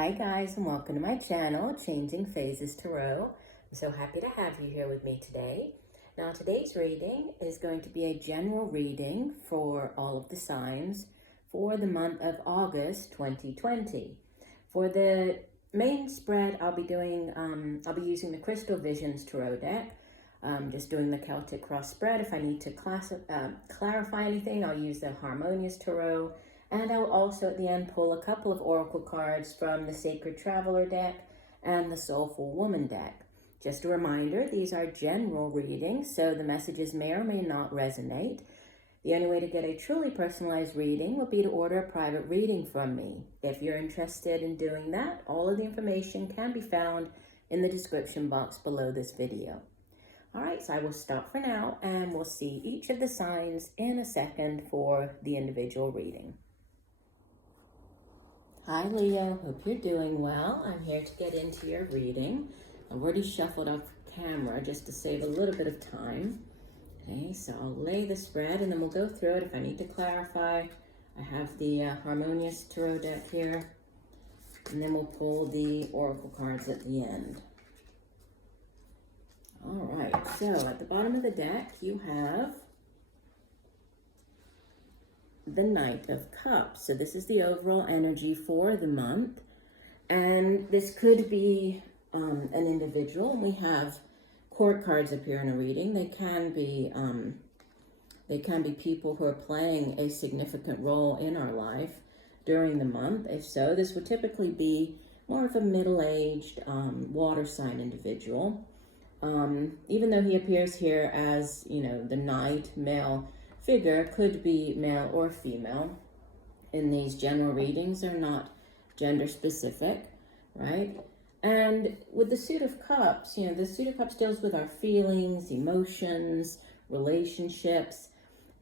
Hi guys, and welcome to my channel, Changing Phases Tarot. I'm so happy to have you here with me today. Now today's reading is going to be a general reading for all of the signs for the month of August 2020. For the main spread, I'll be using the Crystal Visions Tarot deck. Just doing the Celtic Cross spread. If I need to clarify anything, I'll use the Harmonious Tarot. And I will also at the end pull a couple of oracle cards from the Sacred Traveler deck and the Soulful Woman deck. Just a reminder, these are general readings, so the messages may or may not resonate. The only way to get a truly personalized reading would be to order a private reading from me. If you're interested in doing that, all of the information can be found in the description box below this video. All right, so I will stop for now and we'll see each of the signs in a second for the individual reading. Hi Leo, hope you're doing well. I'm here to get into your reading. I've already shuffled off camera just to save a little bit of time. Okay, so I'll lay the spread and then we'll go through it if I need to clarify. I have the Harmonious Tarot deck here, and then we'll pull the oracle cards at the end. All right, so at the bottom of the deck, you have the Knight of Cups. So this is the overall energy for the month. And this could be an individual. We have court cards appear in a reading. They can be people who are playing a significant role in our life during the month. If so, this would typically be more of a middle-aged water sign individual. Even though he appears here as, the knight, male figure, could be male or female. In these general readings, they're not gender specific, right? And with the Suit of Cups, the Suit of Cups deals with our feelings, emotions, relationships.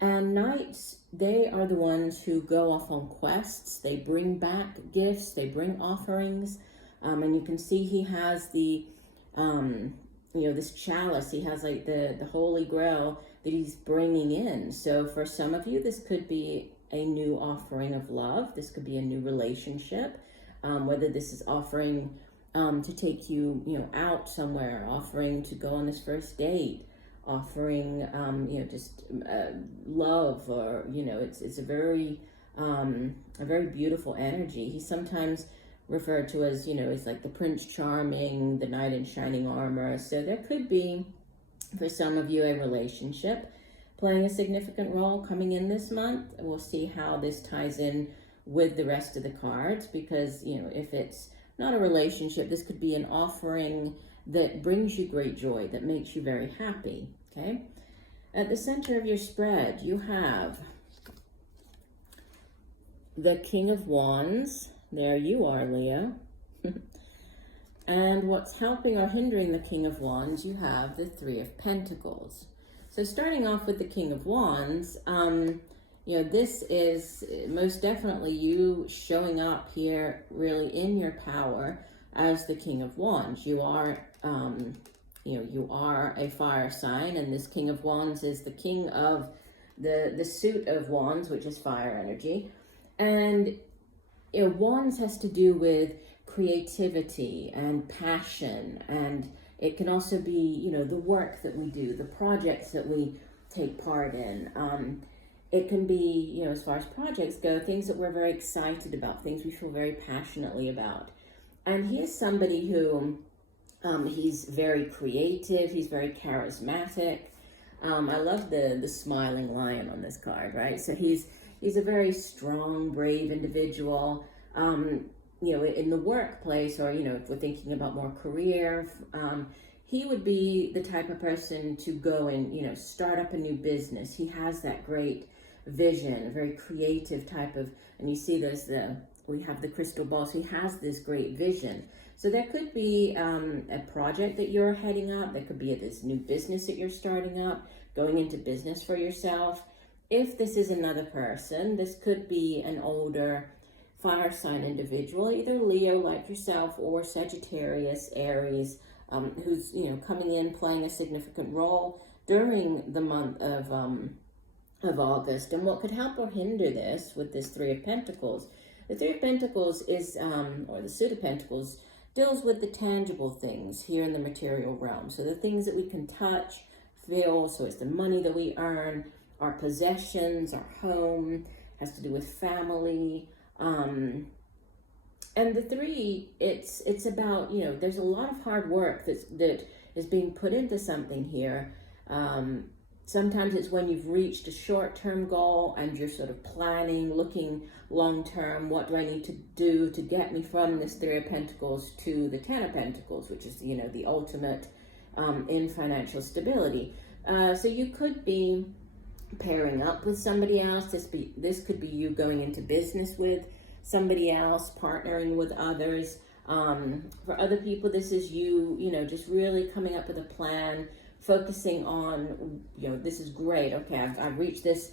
And knights, they are the ones who go off on quests. They bring back gifts, they bring offerings. And you can see he has the this chalice. He has like the Holy Grail that he's bringing in. So for some of you, this could be a new offering of love. This could be a new relationship, whether this is offering to take you, out somewhere, offering to go on this first date, offering, love, or, it's a very beautiful energy. He's sometimes referred to as, as like the Prince Charming, the knight in shining armor. So there could be, for some of you, a relationship playing a significant role coming in this month. We'll see how this ties in with the rest of the cards, because, if it's not a relationship, this could be an offering that brings you great joy, that makes you very happy, okay? At the center of your spread, you have the King of Wands. There you are, Leo. And what's helping or hindering the King of Wands, you have the Three of Pentacles. So starting off with the King of Wands, this is most definitely you showing up here really in your power as the King of Wands. You are, you are a fire sign, and this King of Wands is the king of the suit of wands, which is fire energy. And wands has to do with creativity and passion, and it can also be, the work that we do, the projects that we take part in. It can be, as far as projects go, things that we're very excited about, things we feel very passionately about. And he is somebody who, he's very creative, he's very charismatic. I love the smiling lion on this card, right? So he's a very strong, brave individual. In the workplace, or, if we're thinking about more career, he would be the type of person to go and, start up a new business. He has that great vision, a very creative type of, and you see we have the crystal ball, so he has this great vision. So there could be a project that you're heading up. There could be this new business that you're starting up, going into business for yourself. If this is another person, this could be an older fire sign individual, either Leo like yourself or Sagittarius, Aries, who's, coming in, playing a significant role during the month of August. And what could help or hinder this with this Three of Pentacles The Three of Pentacles is, or the Suit of Pentacles, deals with the tangible things here in the material realm. So the things that we can touch, feel, so it's the money that we earn, our possessions, our home, has to do with family. And the three, it's about, you know, there's a lot of hard work that is being put into something here. Sometimes it's when you've reached a short-term goal and you're sort of planning, looking long-term, what do I need to do to get me from this Three of Pentacles to the Ten of Pentacles, which is, you know, the ultimate in financial stability. So you could be pairing up with somebody else. This could be you going into business with somebody else, partnering with others. For other people, this is you, you know, just really coming up with a plan, focusing on, you know, this is great. Okay, I've reached this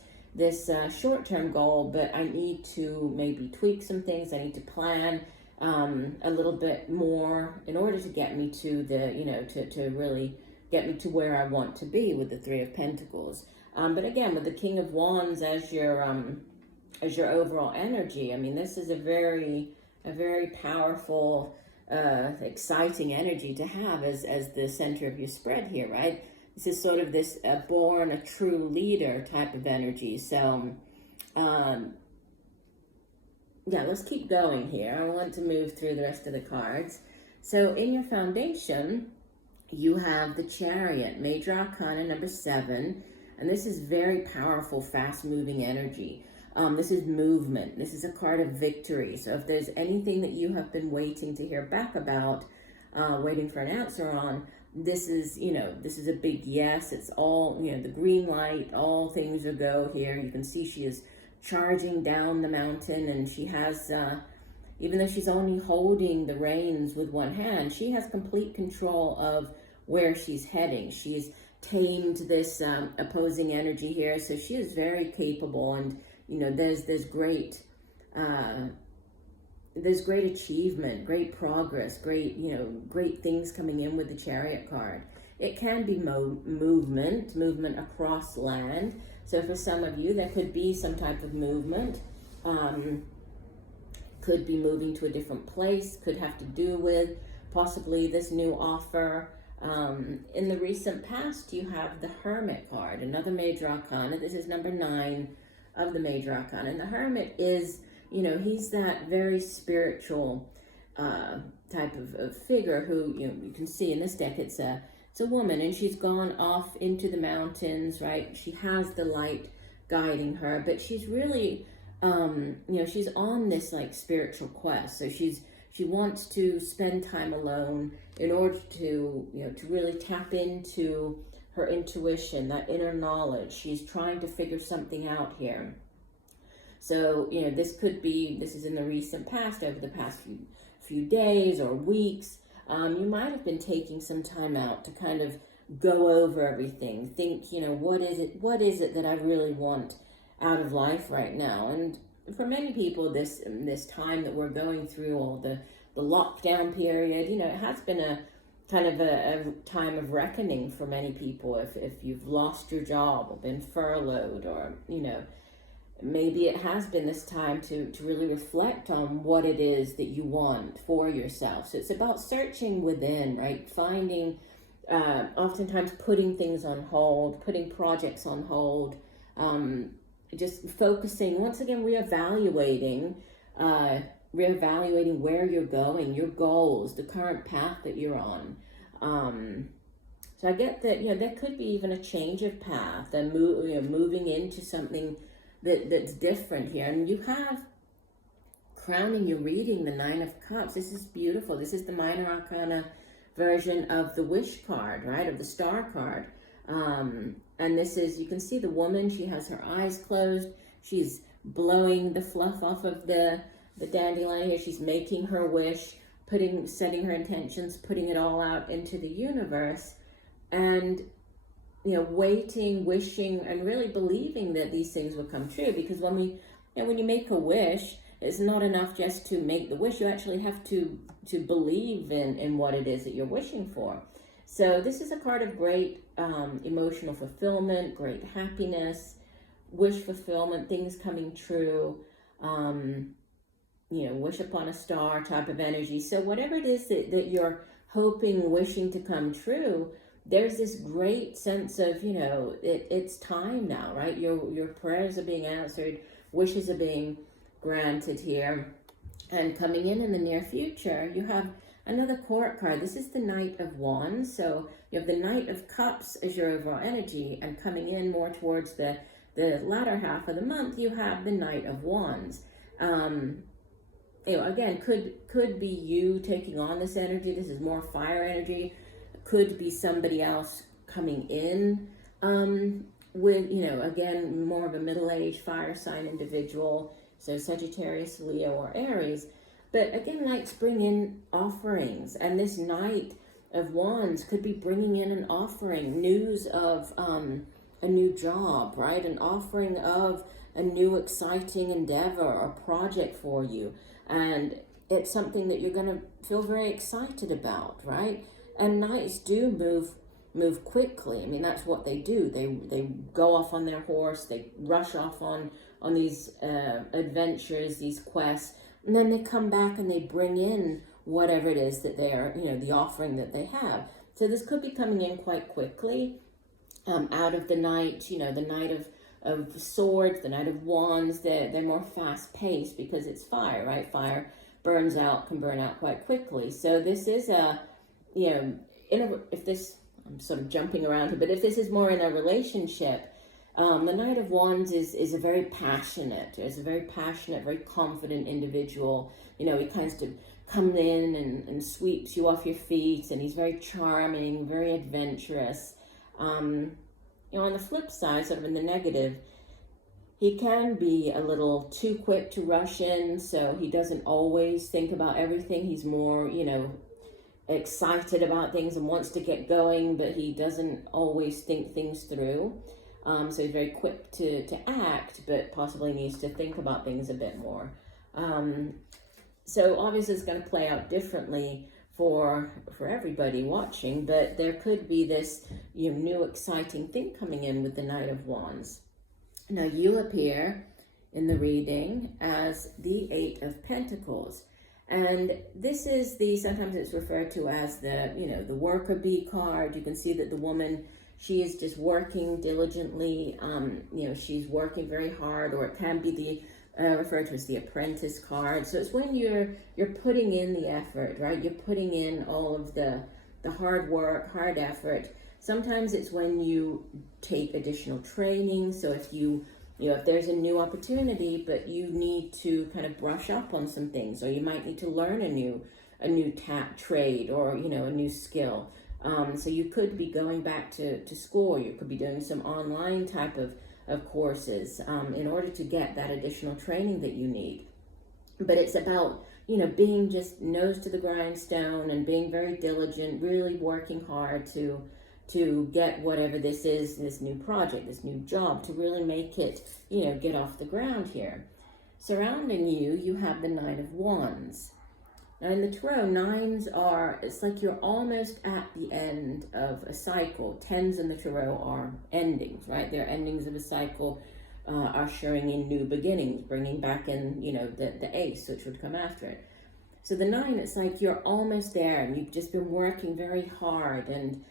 short-term goal, but I need to maybe tweak some things. I need to plan a little bit more in order to get me to the, you know, to really get me to where I want to be with the Three of Pentacles. But again, with the King of Wands as your overall energy, I mean, this is a very powerful, exciting energy to have as the center of your spread here, right? This is sort of this born a true leader type of energy. So, yeah, let's keep going here. I want to move through the rest of the cards. So in your foundation, you have the Chariot, Major Arcana number 7, and this is very powerful, fast-moving energy. This is movement. This is a card of victory. So if there's anything that you have been waiting to hear back about, waiting for an answer on, this is, you know, this is a big yes. It's all, you know, the green light, all things are go here. You can see she is charging down the mountain, and she has, even though she's only holding the reins with one hand, she has complete control of where she's heading. She's tamed this opposing energy here. So she is very capable, and, you know, there's great achievement, great progress, great, you know, great things coming in with the Chariot card. It can be movement across land. So for some of you, there could be some type of movement. Could be moving to a different place, could have to do with possibly this new offer. In the recent past, you have the Hermit card, another Major Arcana. This is number 9 of the Major Arcana. And the Hermit is, you know, he's that very spiritual type of figure who, you know, you can see in this deck, it's a woman, and she's gone off into the mountains, right? She has the light guiding her, but she's really, you know, she's on this like spiritual quest. So she wants to spend time alone in order to, you know, to really tap into her intuition, that inner knowledge. She's trying to figure something out here. So, you know, this is in the recent past, over the past few days or weeks. You might have been taking some time out to kind of go over everything. Think, you know, what is it that I really want out of life right now? And for many people, this time that we're going through, all the lockdown period, you know, it has been a kind of a time of reckoning for many people. If you've lost your job or been furloughed, or, you know, maybe it has been this time to really reflect on what it is that you want for yourself. So it's about searching within, right? Finding, oftentimes putting things on hold, putting projects on hold, just focusing, once again, reevaluating where you're going, your goals, the current path that you're on. So I get that, you know, there could be even a change of path and moving into something that's different here. And you have crowning your reading the Nine of Cups. This is beautiful. This is the Minor Arcana version of the Wish card, right, of the Star card. And this is, you can see the woman, she has her eyes closed. She's blowing the fluff off of the dandelion here. She's making her wish, setting her intentions, putting it all out into the universe. And, you know, waiting, wishing, and really believing that these things will come true. Because when you make a wish, it's not enough just to make the wish. You actually have to believe in what it is that you're wishing for. So this is a card of great emotional fulfillment, great happiness, wish fulfillment, things coming true. You wish upon a star type of energy. So whatever it is that you're hoping, wishing to come true, there's this great sense of, it's time now, right? Your prayers are being answered, wishes are being granted here. And coming in the near future, you have another court card. This is the Knight of Wands. So you have the Knight of Cups as your overall energy, and coming in more towards the latter half of the month, you have the Knight of Wands. Again, could be you taking on this energy. This is more fire energy. Could be somebody else coming in with, again, more of a middle-aged fire sign individual. So Sagittarius, Leo, or Aries. But again, lights bring in offerings. And this Knight of Wands could be bringing in an offering, news of a new job, right? An offering of a new exciting endeavor or project for you. And it's something that you're going to feel very excited about, right? And Knights do move quickly. I mean, that's what they do. They go off on their horse. They rush off on these adventures, these quests, and then they come back and they bring in whatever it is that they're, the offering that they have. So this could be coming in quite quickly out of the Knight, the Knight of Swords, the Knight of Wands. They're more fast paced because it's fire, right? Fire can burn out quite quickly. So this is if this, I'm sort of jumping around here, but if this is more in a relationship, the Knight of Wands is a very passionate, very confident individual. He kind of comes in and sweeps you off your feet, and he's very charming, very adventurous. On the flip side, sort of in the negative, he can be a little too quick to rush in, so he doesn't always think about everything. He's more, excited about things and wants to get going, but he doesn't always think things through. So he's very quick to act, but possibly needs to think about things a bit more. So obviously it's going to play out differently for everybody watching, but there could be this new exciting thing coming in with the Knight of Wands. Now you appear in the reading as the Eight of Pentacles. And this is sometimes it's referred to as the worker bee card. You can see that the woman, she is just working diligently. She's working very hard, or it can be referred to as the apprentice card. So it's when you're putting in the effort, right? You're putting in all of the hard work, hard effort. Sometimes it's when you take additional training. So if if there's a new opportunity, but you need to kind of brush up on some things, or you might need to learn a new trade, or a new skill. So you could be going back to school. You could be doing some online type of courses in order to get that additional training that you need. But it's about being just nose to the grindstone and being very diligent, really working hard to get whatever this is, this new project, this new job, to really make it, get off the ground here. Surrounding you, you have the Knight of Wands. Now in the Tarot, nines it's like you're almost at the end of a cycle. Tens in the Tarot are endings, right? They're endings of a cycle, ushering in new beginnings, bringing back in, the ace, which would come after it. So the 9, it's like you're almost there, and you've just been working very hard and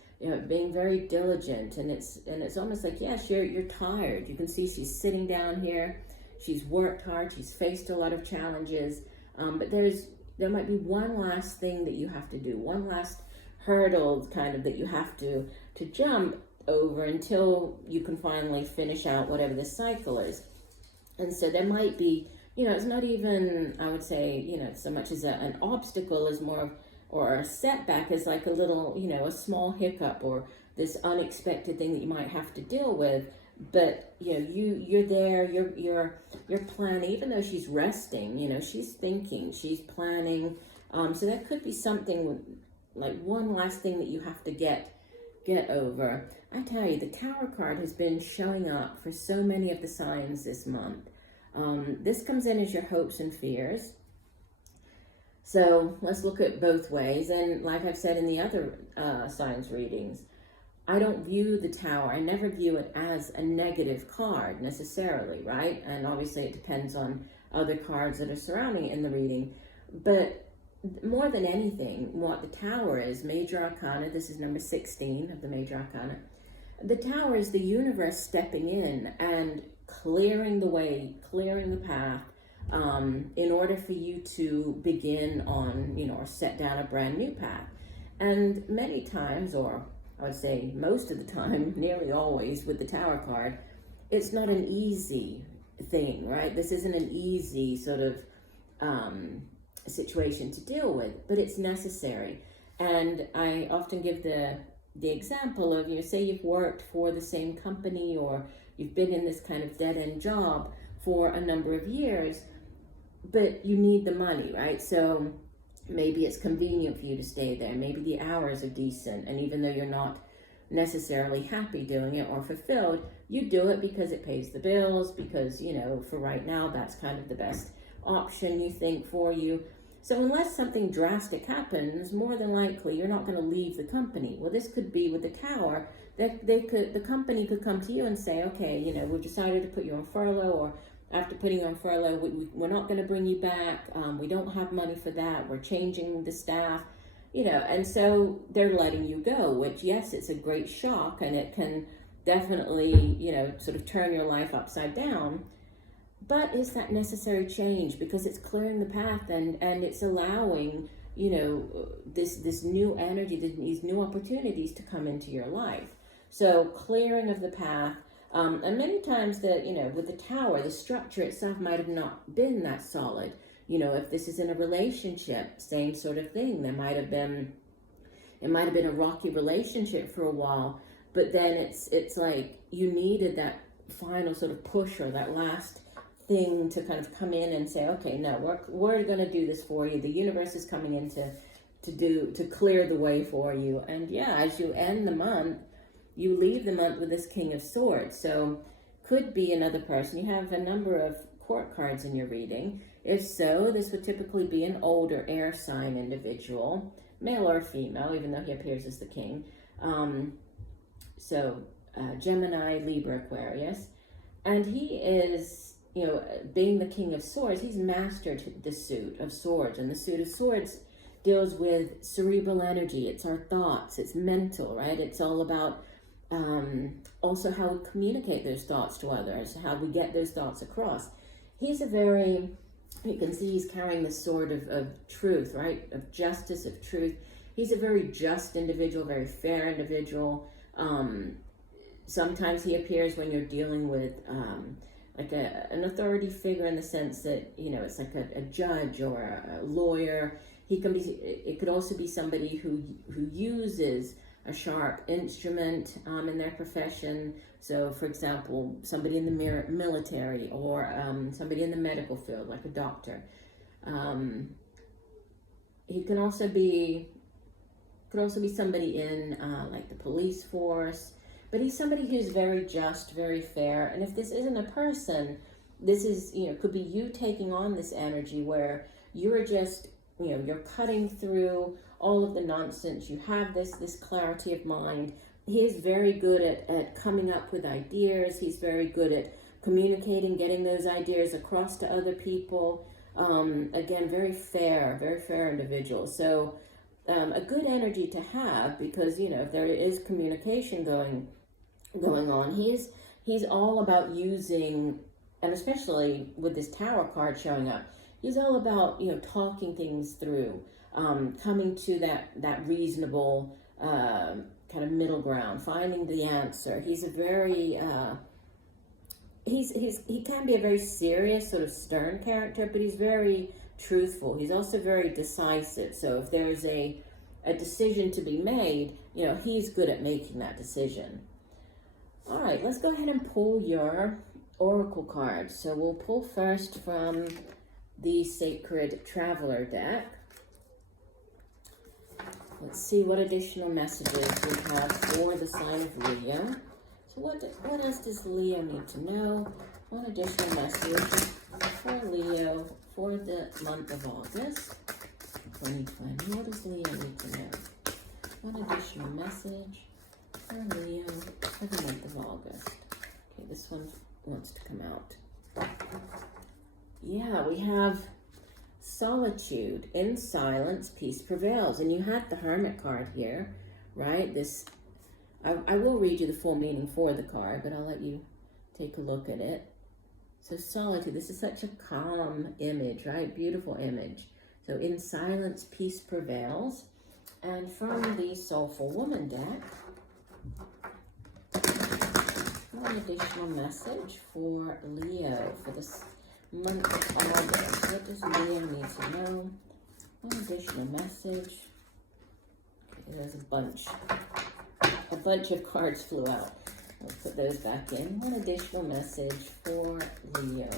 being very diligent, and it's almost like, yes, you're tired. You can see she's sitting down here. She's worked hard. She's faced a lot of challenges, but there might be one last thing that you have to do, one last hurdle kind of that you have to jump over until you can finally finish out whatever this cycle is. And so there might be, it's not even, I would say, so much as an obstacle is more of, or a setback is like a little, a small hiccup or this unexpected thing that you might have to deal with. But, you're there, you're planning, even though she's resting, she's thinking, she's planning. So that could be something like one last thing that you have to get over. I tell you, the Tower card has been showing up for so many of the signs this month. This comes in as your hopes and fears. So let's look at both ways. And like I've said in the other signs readings, I don't view the Tower, I never view it as a negative card necessarily, right? And obviously it depends on other cards that are surrounding it in the reading. But more than anything, what the Tower is, Major Arcana, this is number 16 of the Major Arcana. The Tower is the universe stepping in and clearing the way, clearing the path, in order for you to begin on, or set down a brand new path. And many times, or I would say most of the time, nearly always with the Tower card, it's not an easy thing, right? This isn't an easy sort of situation to deal with, but it's necessary. And I often give the example of, say you've worked for the same company, or you've been in this kind of dead-end job for a number of years, but you need the money, right? So maybe it's convenient for you to stay there. Maybe the hours are decent, and even though you're not necessarily happy doing it or fulfilled, you do it because it pays the bills, because, for right now, that's kind of the best option you think for you. So unless something drastic happens, more than likely you're not going to leave the company. Well, this could be with the Tower, that the company could come to you and say, okay, we've decided to put you on furlough, or after putting you on furlough, we're not going to bring you back. We don't have money for that. We're changing the staff, and so they're letting you go, which, yes, it's a great shock, and it can definitely, sort of turn your life upside down. But is that necessary change? Because it's clearing the path, and it's allowing, this new energy, these new opportunities to come into your life. So clearing of the path. And many times with the Tower, the structure itself might have not been that solid. If this is in a relationship, same sort of thing. It might have been a rocky relationship for a while, but then it's like you needed that final sort of push, or that last thing to kind of come in and say, okay, no, we're going to do this for you. The universe is coming in to clear the way for you. And yeah, as you end the month, you leave the month with this King of Swords. So could be another person. You have a number of court cards in your reading. If so, this would typically be an older air sign individual, male or female, even though he appears as the king. Gemini, Libra, Aquarius. And he is, being the King of Swords, he's mastered the suit of swords. And the suit of swords deals with cerebral energy. It's our thoughts. It's mental, right? It's all about also how we communicate those thoughts to others, how we get those thoughts across. He's you can see he's carrying the sword of truth, right? Of justice, of truth. He's a very just individual, very fair individual. Sometimes he appears when you're dealing with like an authority figure, in the sense that, it's like a judge or a lawyer. It could also be somebody who uses a sharp instrument in their profession. So, for example, somebody in the military, or somebody in the medical field, like a doctor. He can also be somebody in like the police force. But he's somebody who's very just, very fair. And if this isn't a person, this is, could be you taking on this energy where you're just, you're cutting through all of the nonsense. You have this clarity of mind. He is very good at coming up with ideas. He's very good at communicating, getting those ideas across to other people. Again, very fair individual. So a good energy to have, because, if there is communication going on, he's all about using, and especially with this Tower card showing up, he's all about, talking things through, coming to that reasonable kind of middle ground, finding the answer. He's a very he can be a very serious, sort of stern character, but he's very truthful. He's also very decisive. So if there's a decision to be made, he's good at making that decision. All right, let's go ahead and pull your oracle cards. So we'll pull first from the Sacred Traveler deck. Let's see what additional messages we have for the sign of Leo. So what else does Leo need to know? What additional message for Leo for the month of August 2020? What does Leo need to know? What additional message for Leo for the month of August? Okay, this one wants to come out. Yeah, we have solitude. In silence, peace prevails. And you had the Hermit card here, right? This, I will read you the full meaning for the card, but I'll let you take a look at it. So solitude, this is such a calm image, right? Beautiful image. So in silence, peace prevails. And from the Soulful Woman deck, one additional message for Leo for this month of August. What does Leo need to know? One additional message. Okay, there's a bunch of cards flew out. I'll put those back in. One additional message for Leo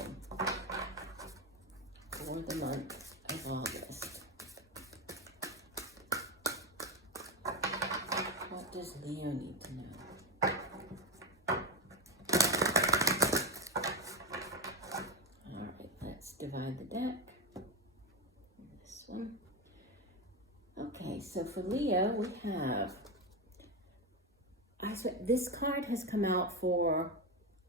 for the month of August. What does Leo need to know? All right, let's divide the deck. This one. Okay, so for Leo, we have, this card has come out for,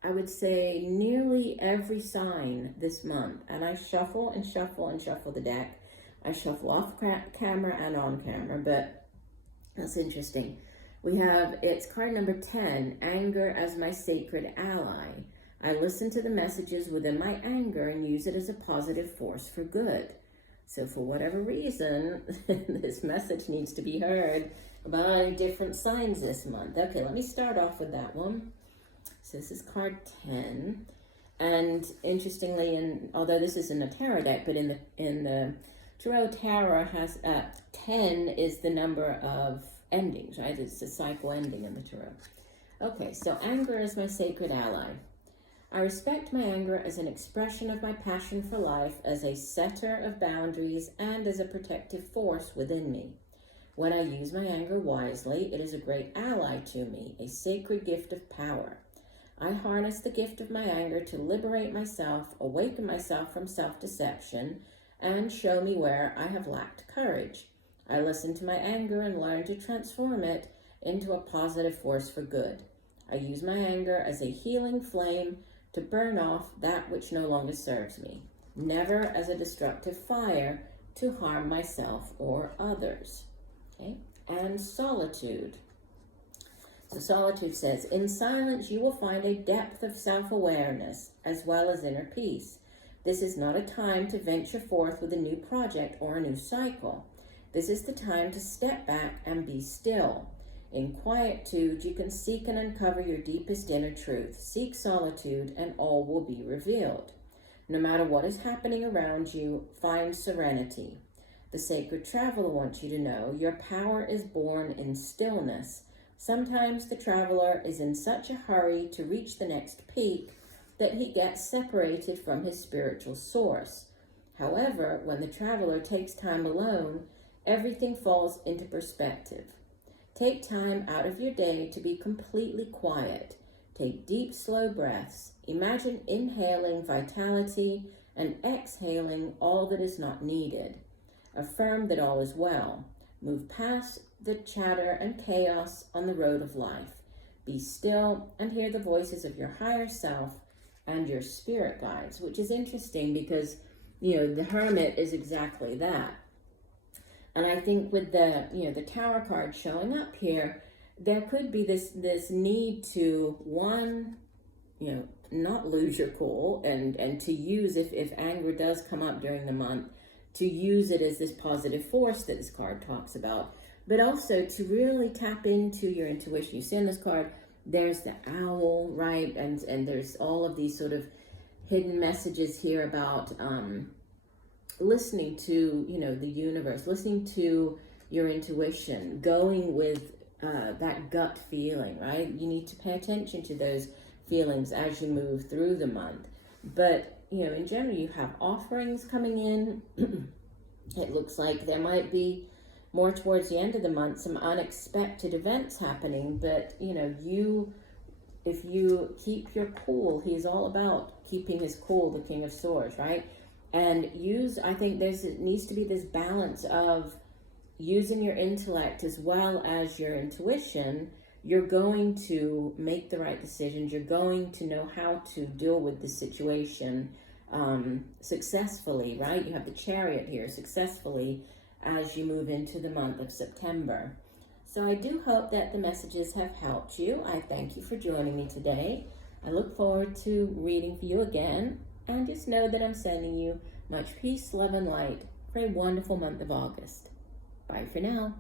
I would say, nearly every sign this month. And I shuffle and shuffle and shuffle the deck. I shuffle off camera and on camera, but that's interesting. We have, it's card number 10, anger as my sacred ally. I listen to the messages within my anger and use it as a positive force for good. So for whatever reason, this message needs to be heard by different signs this month. Okay, let me start off with that one. So this is card 10. And interestingly, although this isn't a tarot deck, but in the Tarot has 10 is the number of endings, right? It's a cycle ending in the Tarot. Okay, so anger is my sacred ally. I respect my anger as an expression of my passion for life, as a setter of boundaries, and as a protective force within me. When I use my anger wisely, it is a great ally to me, a sacred gift of power. I harness the gift of my anger to liberate myself, awaken myself from self-deception, and show me where I have lacked courage. I listen to my anger and learn to transform it into a positive force for good. I use my anger as a healing flame to burn off that which no longer serves me, never as a destructive fire to harm myself or others. Okay, and solitude. So solitude says, in silence you will find a depth of self-awareness as well as inner peace. This is not a time to venture forth with a new project or a new cycle. This is the time to step back and be still. In quietude, you can seek and uncover your deepest inner truth. Seek solitude and all will be revealed. No matter what is happening around you, find serenity. The sacred traveler wants you to know your power is born in stillness. Sometimes the traveler is in such a hurry to reach the next peak that he gets separated from his spiritual source. However, when the traveler takes time alone, everything falls into perspective. Take time out of your day to be completely quiet. Take deep, slow breaths. Imagine inhaling vitality and exhaling all that is not needed. Affirm that all is well. Move past the chatter and chaos on the road of life. Be still and hear the voices of your higher self and your spirit guides, which is interesting because, the Hermit is exactly that. And I think with the Tower card showing up here, there could be this need to, one, not lose your cool and to use, if anger does come up during the month, to use it as this positive force that this card talks about, but also to really tap into your intuition. You see in this card, there's the owl, right? And there's all of these sort of hidden messages here about listening to, the universe, listening to your intuition, going with that gut feeling, right? You need to pay attention to those feelings as you move through the month. But, in general, you have offerings coming in. It looks like there might be more towards the end of the month, some unexpected events happening. But, if you keep your cool, he's all about keeping his cool, the King of Swords, right? And I think there needs to be this balance of using your intellect as well as your intuition. You're going to make the right decisions. You're going to know how to deal with the situation successfully, right? You have the Chariot here, successfully, as you move into the month of September. So I do hope that the messages have helped you. I thank you for joining me today. I look forward to reading for you again, and just know that I'm sending you much peace, love, and light for a wonderful month of August. Bye for now.